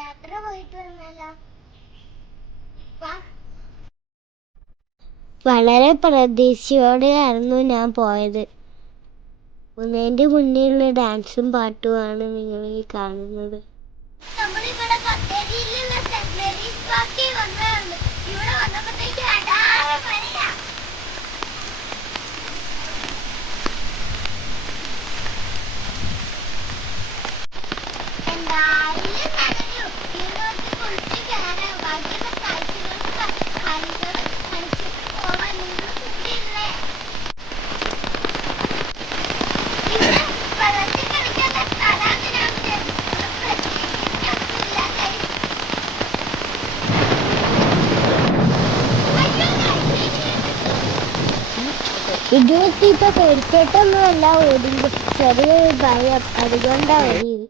യാത്ര പോയിട്ട് വന്നല്ലോ. വളരെ പ്രതീക്ഷയോടെയായിരുന്നു ഞാൻ പോയത്. ഉന്നേന്റെ മുന്നിലുള്ള ഡാൻസും പാട്ടുമാണ് നിങ്ങൾ ഈ കാണുന്നത്. നമ്മളിവിടെ ബത്തേരിയിലുള്ള സെന്റ് മേരീസ് പാർക്കിൽ വന്നതാണ്. ഇവിടെ വന്നപ്പോഴത്തേക്ക് ഇടിവെട്ടിട്ട് പേടിച്ചിട്ടൊന്നുമല്ല ഓടിയത്, ചെറിയൊരു ഭയം, അതുകൊണ്ടാ ഓടിയത്.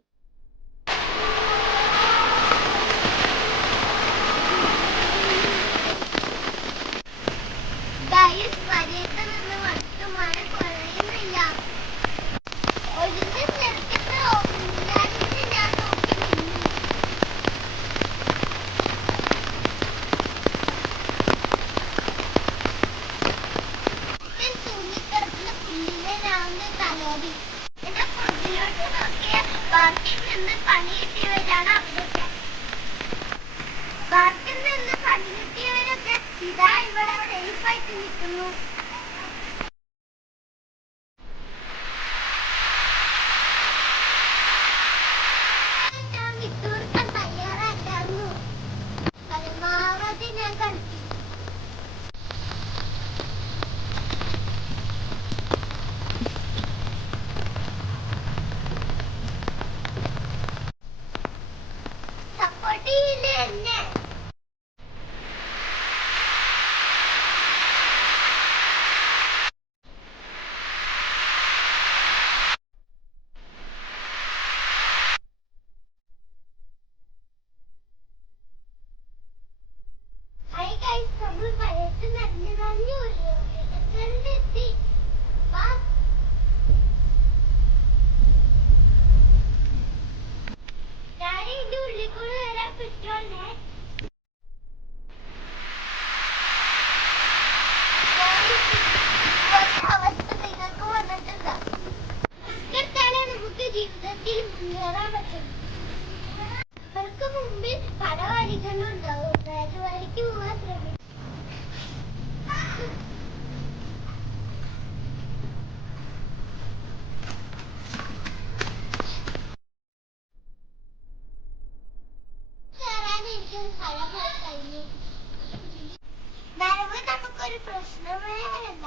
പാർക്കിൽ നിന്ന് പണിയെത്തിയവരൊക്കെ ഇതാ ഇവിടെ സേഫായിട്ട് നിൽക്കുന്നു. ഞാൻ വിട്ടുകൊടുക്കാൻ തയ്യാറാക്കായിരുന്നു. പരമാവധി ഞാൻ കളിക്കും. സപ്പോർട്ട് ചെയ്യില്ലേ എന്നെ? നമ്മൾ പഴയത്ത് നനഞ്ഞു എത്തി. ഞാൻ ഇതിന്റെ ഉള്ളിൽ കൂടെ വരാൻ പറ്റുമല്ലേ? അവസ്ഥ നിങ്ങൾക്ക് വന്നിട്ടുണ്ടോ? ഇതെടുത്താലേ നമുക്ക് ജീവിതത്തിൽ മുന്നേറാൻ പറ്റും. അവർക്ക് മുമ്പിൽ പല വഴികളുണ്ടാവും. വഴിക്ക് പോകാൻ ശ്രമിക്കും. നനവ് നമുക്കൊരു പ്രശ്നമേ അല്ല.